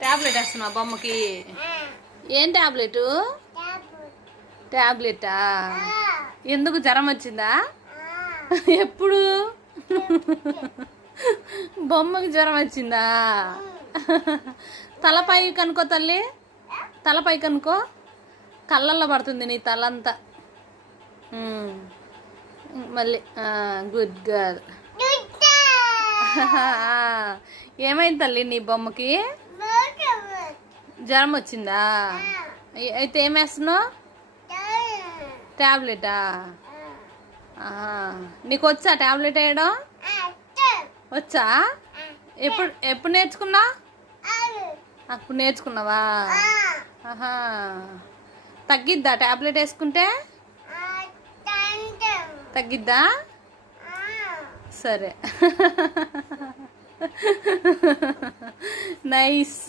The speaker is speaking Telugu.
ట్యాబ్లెట్ వేస్తున్నావు బొమ్మకి. ఏం ట్యాబ్లెట్ ట్యాబ్లెటా ఎందుకు జ్వరం వచ్చిందా? ఎప్పుడు? బొమ్మకి జ్వరం వచ్చిందా? తలపై కనుకో తల్లి. తలపై కనుకో. కళ్ళల్లో పడుతుంది నీ తలంతా. మళ్ళీ గుడ్ గర్ల్. ఏమైంది తల్లి నీ బొమ్మకి? జ్వరం వచ్చిందా? అయ్- అయితే ఏం వేస్తున్నావు? ట్యాబ్లెటా. నీకు వచ్చా ట్యాబ్లెట్ వేయడం? వచ్చా. ఎప్పుడు ఎప్పుడు నేర్చుకున్నా అప్పుడు నేర్చుకున్నావా? ఆహా. తగ్గిద్దా ట్యాబ్లెట్ వేసుకుంటే? తగ్గిద్దా? సరే. నైస్.